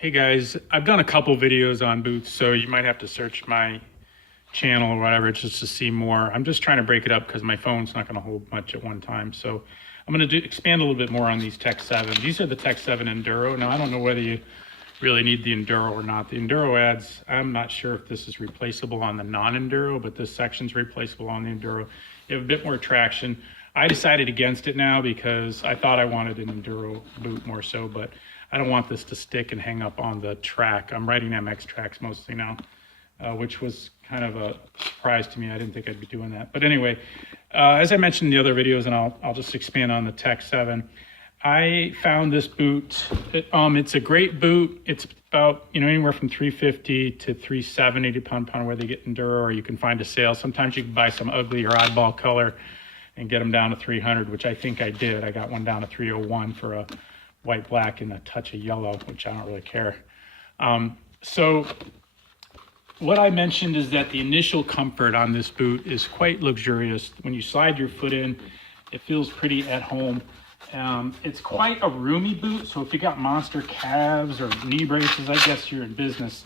Hey guys, I've done a couple videos on boots, so you might have to search my channel or whatever just to see more. I'm just trying to break it up because my phone's not going to hold much at one time. So I'm going to expand a little bit more on these Tech 7. These are the Tech 7 Enduro. Now, I don't know whether you really need the Enduro or not. The Enduro adds, I'm not sure if this is replaceable on the non-Enduro, but this section's replaceable on the Enduro. You have a bit more traction. I decided against it now because I thought I wanted an Enduro boot more so, but I don't want this to stick and hang up on the track. I'm riding MX tracks mostly now, which was kind of a surprise to me. I didn't think I'd be doing that. But anyway, as I mentioned in the other videos, and I'll just expand on the Tech 7, I found this boot. It's a great boot. It's about, anywhere from $350 to $370, depending upon where they get Enduro, or you can find a sale. Sometimes you can buy some ugly or oddball color and get them down to $300, which I think I did. I got one down to $301 for a white, black, and a touch of yellow, which I don't really care. So what I mentioned is that the initial comfort on this boot is quite luxurious. When you slide your foot in, it feels pretty at home. It's quite a roomy boot, so if you got monster calves or knee braces, I guess you're in business.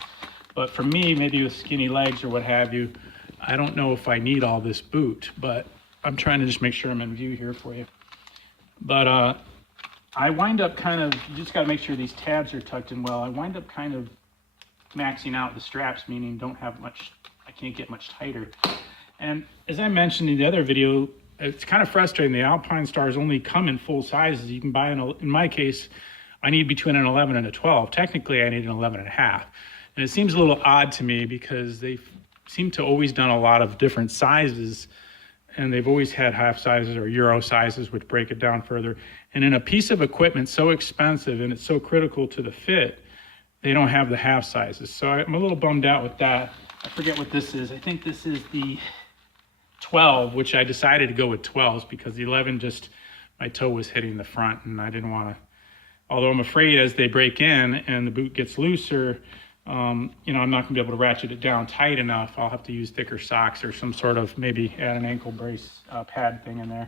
But for me, maybe with skinny legs or what have you, I don't know if I need all this boot, but I'm trying to just make sure I'm in view here for you. But I wind up you just got to make sure these tabs are tucked in well. I wind up kind of maxing out the straps, meaning I can't get much tighter. And as I mentioned in the other video, it's kind of frustrating. The Alpinestars only come in full sizes. You can buy, in my case, I need between an 11 and a 12. Technically, I need an 11 and a half. And it seems a little odd to me because they seem to always done a lot of different sizes, and they've always had half sizes or Euro sizes, which break it down further. And in a piece of equipment so expensive and it's so critical to the fit, they don't have the half sizes. So I'm a little bummed out with that. I forget what this is. I think this is the 12, which I decided to go with 12s because the 11 my toe was hitting the front and I didn't want to, although I'm afraid as they break in and the boot gets looser, I'm not going to be able to ratchet it down tight enough. I'll have to use thicker socks or some sort of, maybe add an ankle brace pad thing in there.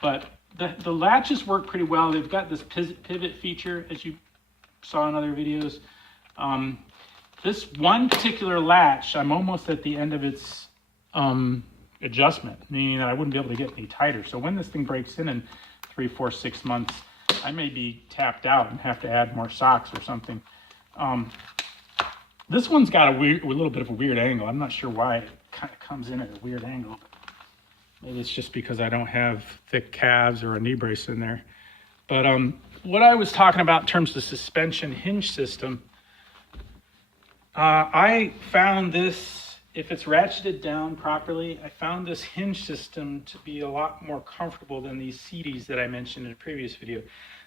But the latches work pretty well. They've got this pivot feature, as you saw in other videos. This one particular latch, I'm almost at the end of its adjustment, meaning that I wouldn't be able to get any tighter. So when this thing breaks in 3, 4, 6 months, I may be tapped out and have to add more socks or something. This one's got a little bit of a weird angle. I'm not sure why it kind of comes in at a weird angle. Maybe it's just because I don't have thick calves or a knee brace in there. But what I was talking about in terms of the suspension hinge system, I found this, if it's ratcheted down properly, I found this hinge system to be a lot more comfortable than these Sidis that I mentioned in a previous video.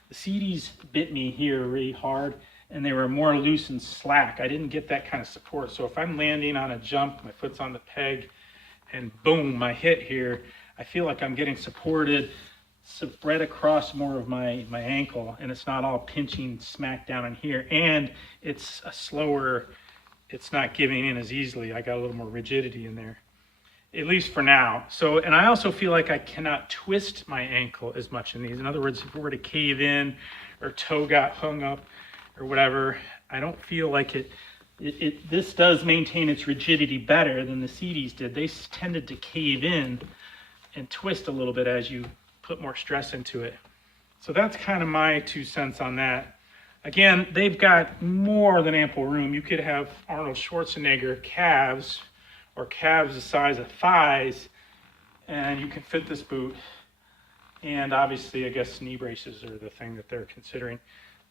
The Sidis bit me here really hard, and they were more loose and slack. I didn't get that kind of support. So if I'm landing on a jump, my foot's on the peg, and boom, my hit here, I feel like I'm getting supported, spread across more of my ankle, and it's not all pinching smack down in here. And it's it's not giving in as easily. I got a little more rigidity in there, at least for now. So, and I also feel like I cannot twist my ankle as much in these. In other words, if it were to cave in or toe got hung up or whatever, I don't feel like this does maintain its rigidity better than the Sidis did. They tended to cave in and twist a little bit as you put more stress into it. So that's kind of my 2 cents on that. Again, they've got more than ample room. You could have Arnold Schwarzenegger calves or calves the size of thighs, and you can fit this boot. And obviously, I guess knee braces are the thing that they're considering.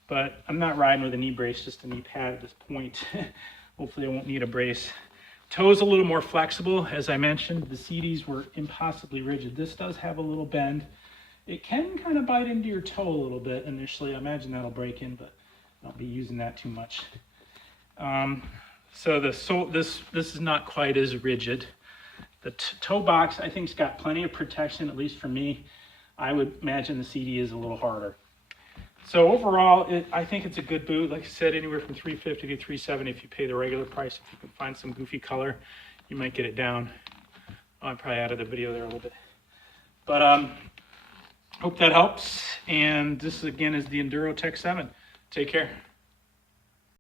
But I'm not riding with a knee brace, just a knee pad at this point. Hopefully I won't need a brace. Toe's a little more flexible. As I mentioned, the Sidis were impossibly rigid. This does have a little bend. It can kind of bite into your toe a little bit initially. I imagine that'll break in, but I won't be using that too much. So this is not quite as rigid. The toe box, I think, has got plenty of protection, at least for me. I would imagine the CD is a little harder. So overall, I think it's a good boot. Like I said, anywhere from $350 to $370 if you pay the regular price. If you can find some goofy color, you might get it down. Oh, I probably added the video there a little bit. But hope that helps. And this, again, is the Enduro Tech 7. Take care.